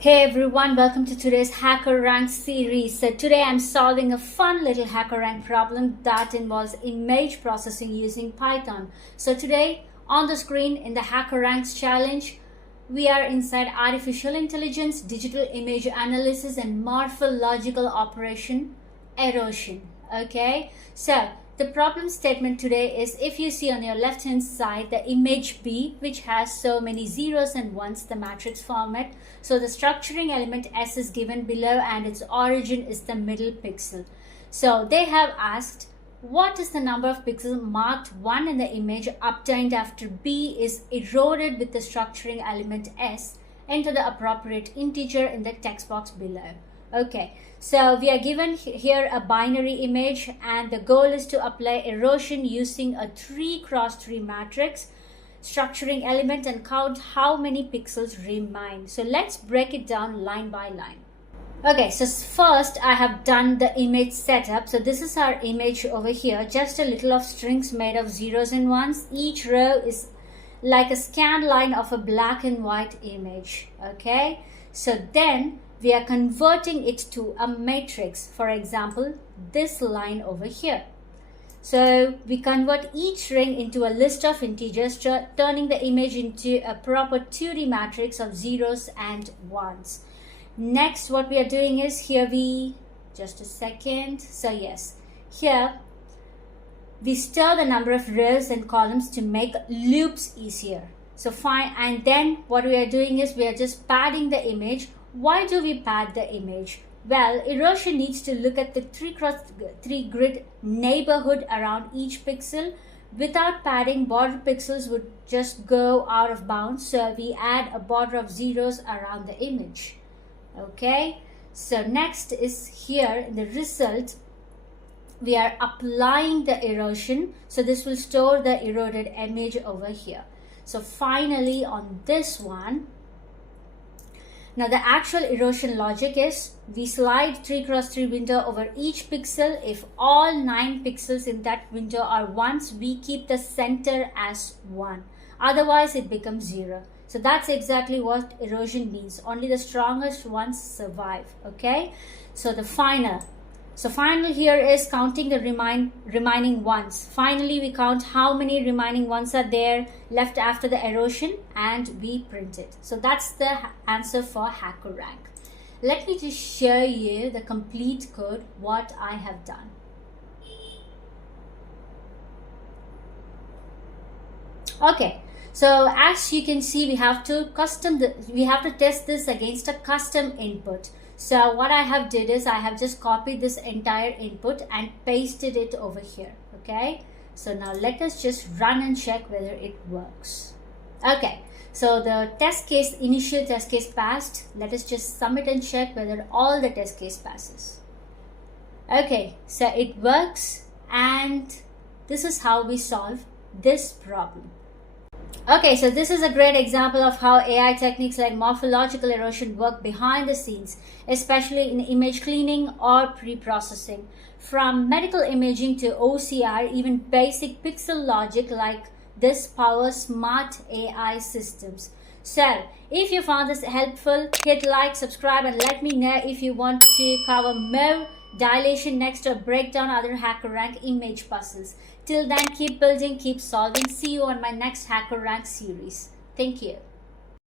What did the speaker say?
Hey everyone, welcome to today's HackerRank series. So today I'm solving a fun little HackerRank problem that involves image processing using Python. So today on the screen in the HackerRanks challenge, we are inside artificial intelligence, digital image analysis and morphological operation, erosion. Okay, so the problem statement today is if you see on your left hand side the image B, which has so many zeros and ones, the matrix format. So the structuring element S is given below and its origin is the middle pixel. So they have asked what is the number of pixels marked 1 in the image obtained after B is eroded with the structuring element S into the appropriate integer in the text box below. Okay, so we are given here a binary image and the goal is to apply erosion using a 3x3 matrix structuring element and count how many pixels remain. So let's break it down line by line. Okay, so first I have done the image setup. So this is our image over here, just a little of strings made of zeros and ones. Each row is like a scan line of a black and white image. Okay, so then we are converting it to a matrix, for example this line over here. So we convert each ring into a list of integers, turning the image into a proper 2D matrix of zeros and ones. Next what we are doing is here just a second, so yes, here we stir the number of rows and columns to make loops easier. So fine, and then what we are doing is we are just padding the image. Why do we pad the image? Well, erosion needs to look at the 3x3 grid neighborhood around each pixel. Without padding, border pixels would just go out of bounds. So we add a border of zeros around the image. Okay, so next is here in the result, we are applying the erosion. So this will store the eroded image over here. So finally on this one, now the actual erosion logic is we slide 3x3 window over each pixel. If all 9 pixels in that window are ones, we keep the center as 1. Otherwise it becomes 0. So that's exactly what erosion means. Only the strongest ones survive. Okay. So the final here is counting the remaining ones. Finally, we count how many remaining ones are there left after the erosion and we print it. So that's the answer for HackerRank. Let me just show you the complete code, what I have done. Okay. So as you can see, we have to test this against a custom input. So what I have did is I have just copied this entire input and pasted it over here. Okay, so now let us just run and check whether it works. Okay, so the initial test case passed. Let us just submit and check whether all the test case passes. Okay, so it works, and this is how we solve this problem. Okay, so this is a great example of how AI techniques like morphological erosion work behind the scenes, especially in image cleaning or pre-processing. From medical imaging to OCR, even basic pixel logic like this powers smart AI systems. So, if you found this helpful, hit like, subscribe and let me know if you want to cover more dilation next or break down other HackerRank image puzzles. Till then, keep building, keep solving. See you on my next HackerRank series. Thank you.